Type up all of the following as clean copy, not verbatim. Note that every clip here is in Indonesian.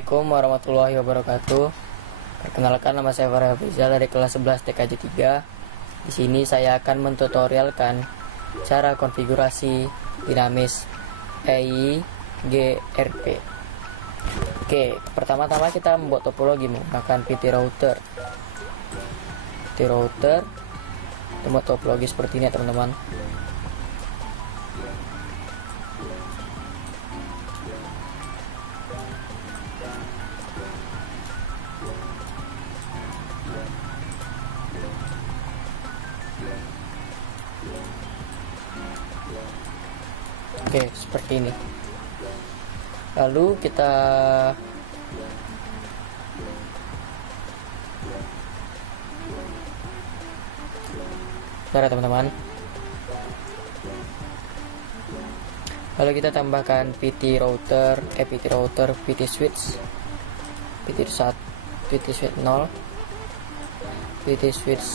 Assalamualaikum warahmatullahi wabarakatuh. Perkenalkan, nama saya Farah Rizal dari kelas 11 TKJ 3. Di sini saya akan mentutorialkan cara konfigurasi dinamis EIGRP. Oke, pertama-tama kita membuat topologi menggunakan PT router. PT router membuat topologi seperti ini ya teman-teman. Oke, seperti ini. Lalu kita teman-teman. Lalu kita tambahkan PT router, PT switch, PT 1, PT switch 0, PT switch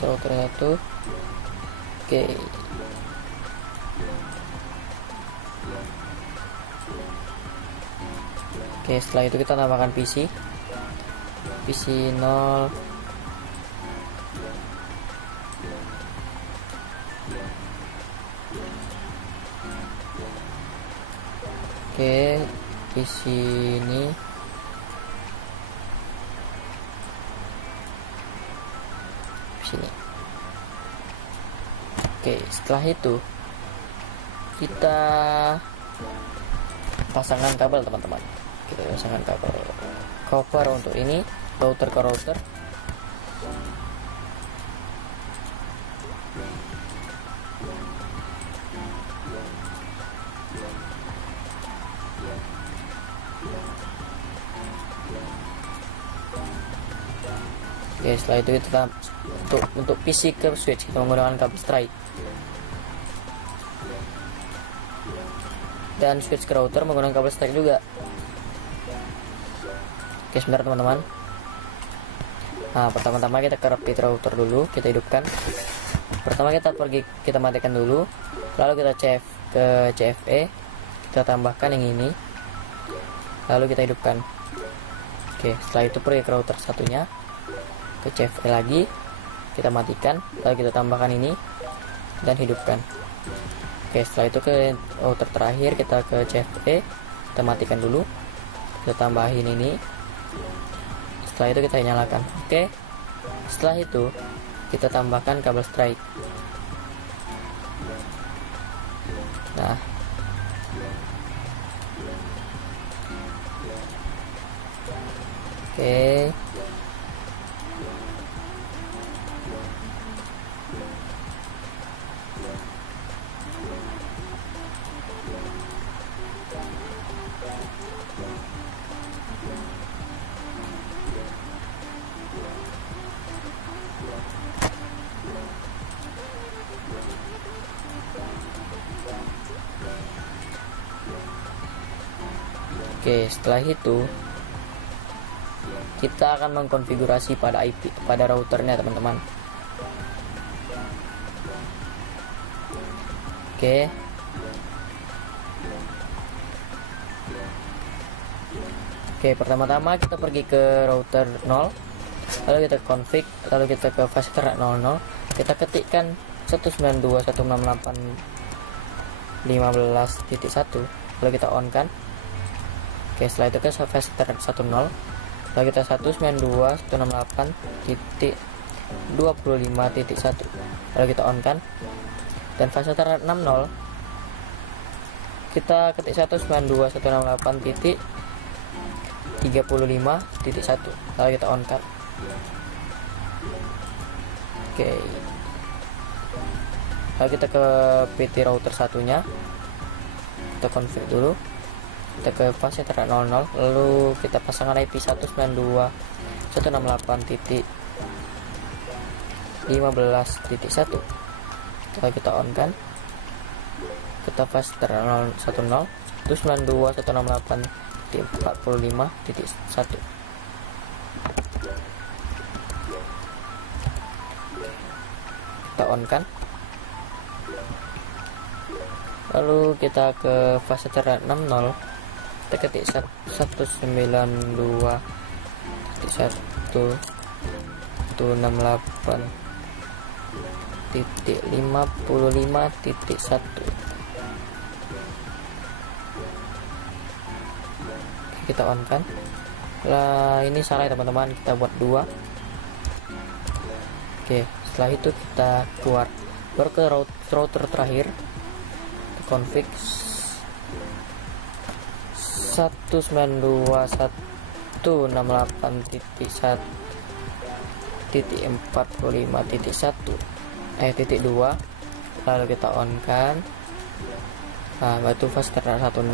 router 1. Oke. Oke, setelah itu kita tambahkan PC 0. Oke, di sini Oke, setelah itu kita pasangkan kabel teman-teman. Kita pasangkan kabel copper untuk ini, router ke router. Oke, setelah itu kita untuk PC ke switch kita menggunakan kabel straight, dan switch ke router menggunakan kabel straight juga. Oke, sebentar teman-teman. Nah, pertama-tama kita ke PT router dulu, kita hidupkan. Pertama kita matikan dulu, lalu kita ke CFE, kita tambahkan yang ini, lalu kita hidupkan. Oke, setelah itu pergi ke router satunya, ke CFE lagi, kita matikan, lalu kita tambahkan ini dan hidupkan. Oke, setelah itu ke router terakhir, kita ke CFE, kita matikan dulu, kita tambahin ini, setelah itu kita nyalakan. Oke, setelah itu kita tambahkan kabel straight. Nah, oke, Oke, setelah itu kita akan mengkonfigurasi pada IP, pada routernya teman-teman. Oke. Oke, pertama-tama kita pergi ke router 0, lalu kita config, lalu kita ke faster 00, kita ketikkan 192.168.15.1, lalu kita on kan. Oke, setelah itu ke faster 10, lalu kita 192.168.25.1, lalu kita on kan. Dan faster 60 kita ketik 192.168.35.1, lalu kita on kan. Oke, lalu kita ke PT router satunya, kita config dulu, kita ke faster 00, lalu kita pasangkan IP 192.168.15.1, lalu kita on kan. Kita faster 10 192.168.45.1, kita on kan. Lalu kita ke fase 60, kita ketik 192.168.55.1. Kita on kan. Lah ini salah ya teman-teman, kita buat 2. Oke, setelah itu kita keluar, baru ke router terakhir, config 192.168.45.1 lalu kita on kan. Nah, batu fast ternak 10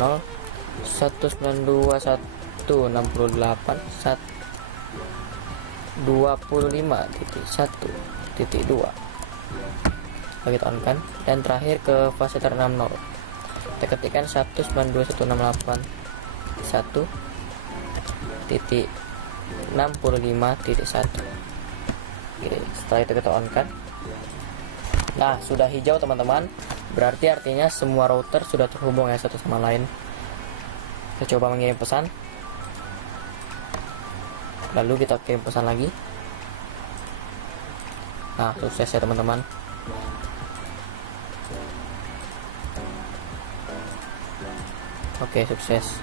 192.125.1.2 lalu kita on kan, dan terakhir ke fase ter 60 kita ketikkan 192.168.1.65.1. Oke, setelah itu kita on kan. Nah, sudah hijau teman-teman, berarti artinya semua router sudah terhubung ya satu sama lain. Kita coba mengirim pesan, lalu kita kirim pesan lagi. Nah, sukses ya teman-teman. Oke, sukses.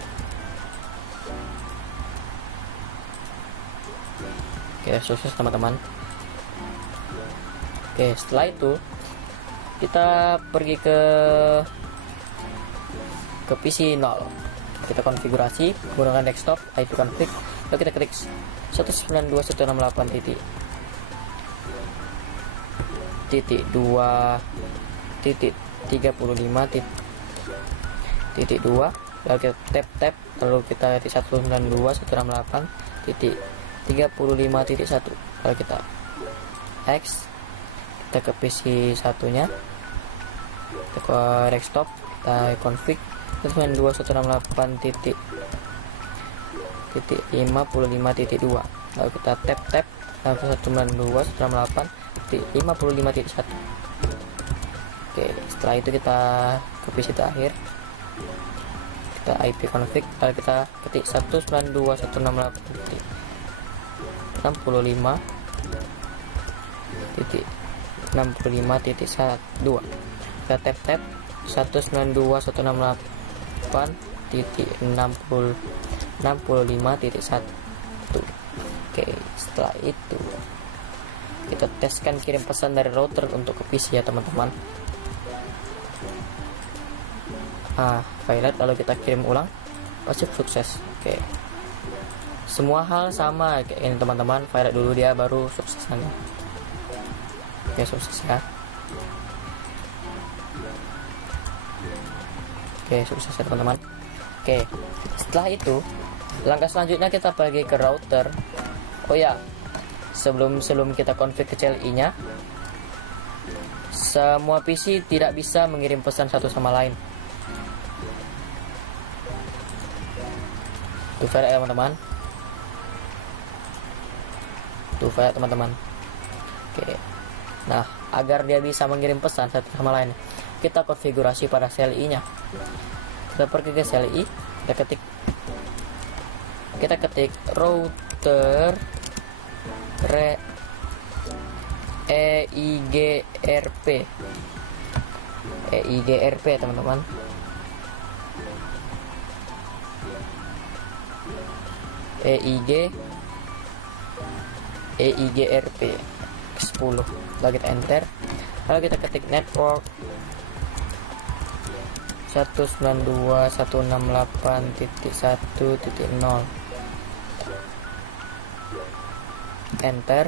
Oke, sukses teman-teman. Oke, setelah itu kita pergi ke PC 0. Kita konfigurasi menggunakan desktop, IP config, lalu kita klik 192.168.2.35.2, lalu kita tab, lalu kita ketik 192.168.35.1, lalu kita X, kita ke PC satunya, kita ke desktop, kita config 192.168.55.2, lalu kita tab 192.168.55.1. Oke, setelah itu kita ke PC terakhir, kita IP config, lalu kita ketik 192.168.65.1.2, kita tab 192.168.65.1. Oke, setelah itu kita teskan kirim pesan dari router untuk ke PC ya teman-teman. Violet, lalu kita kirim ulang, pasti sukses. Oke, semua hal sama kayak ini teman-teman. Violet dulu, dia baru suksesannya. Oke, sukses ya. Oke, sukses ya teman-teman. Oke, setelah itu langkah selanjutnya kita pergi ke router. Oh ya, sebelum kita config ke CLI nya, semua PC tidak bisa mengirim pesan satu sama lain. Tuh file ya teman-teman, tuh file teman-teman. Oke, nah agar dia bisa mengirim pesan satu sama lain, kita konfigurasi pada CLI nya. Kita pergi ke CLI, kita ketik router EIGRP teman-teman. EIGRP 10, lalu kita enter, lalu kita ketik network 192.168.1.0, enter.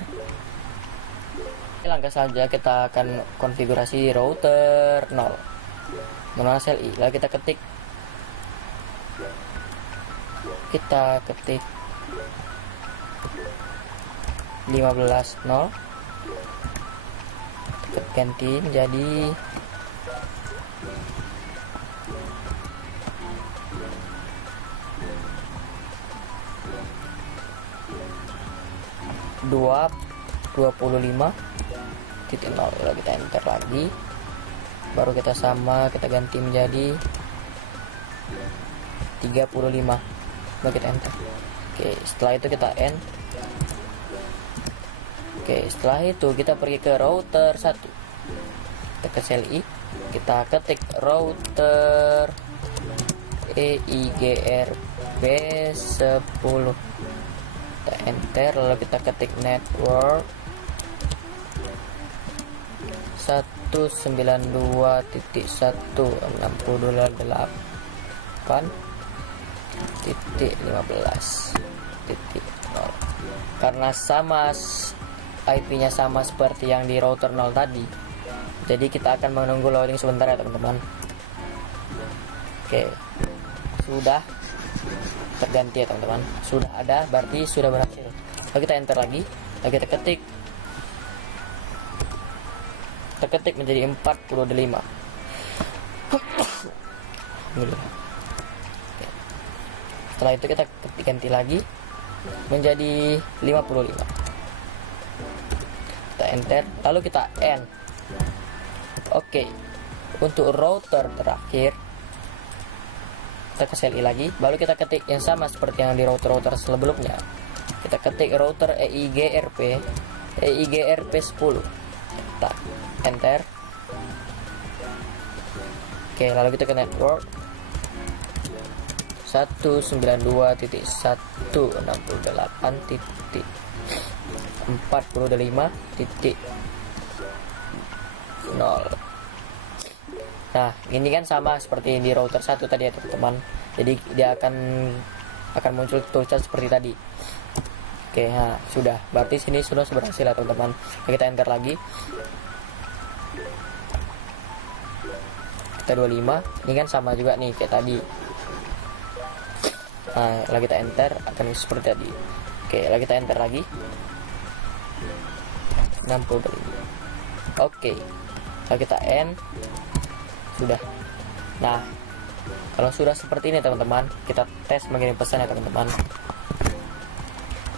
Langkah saja kita akan konfigurasi router 0 menggunakan CLI, lalu kita ketik 15.0, kita ganti menjadi 25.0, lalu kita enter lagi, baru kita ganti menjadi 35. Lalu kita enter. Oke, setelah itu kita end. Oke, setelah itu kita pergi ke router 1. Kita ke CLI, kita ketik router EIGRP 10. Kita enter, lalu kita ketik network 192.168.15.0. Karena sama IP-nya sama seperti yang di router 0 tadi, jadi kita akan menunggu loading sebentar ya teman-teman. Oke, sudah terganti ya teman-teman, sudah ada, berarti sudah berhasil. Lalu kita enter lagi, lalu kita ketik menjadi 45. Setelah itu kita ganti lagi menjadi 55. Kita enter, lalu kita end. Oke, untuk router terakhir kita ke CLI lagi, baru kita ketik yang sama seperti yang di router-router sebelumnya. Kita ketik router EIGRP 10. Kita enter. Oke, lalu kita ke network 192.168.45.0. Nah, ini kan sama seperti di router 1 tadi ya teman-teman. Jadi dia akan muncul tulisan seperti tadi. Oke, nah sudah. Berarti sini sudah berhasil ya teman-teman. Kita enter lagi. Kita 25. Ini kan sama juga nih kayak tadi. Nah, lagi kita enter akan seperti tadi. Oke, lagi kita enter lagi. 65. Oke. Lagi kita end. Sudah. Nah, kalau sudah seperti ini teman-teman, kita tes mengirim pesan ya teman-teman,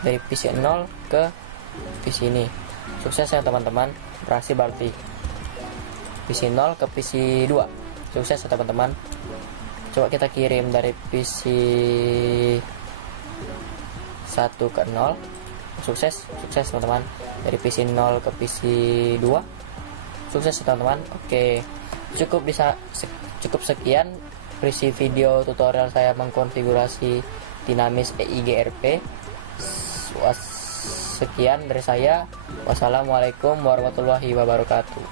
dari PC 0 ke PC ini. Sukses ya teman-teman, berhasil berarti. PC 0 ke PC 2 sukses ya teman-teman. Coba kita kirim dari PC 1 ke 0. Sukses teman-teman. Dari PC 0 ke PC 2 sukses ya teman-teman. Oke, cukup sekian berisi video tutorial saya mengkonfigurasi Dynamis EIGRP. Sekian dari saya. Wassalamualaikum warahmatullahi wabarakatuh.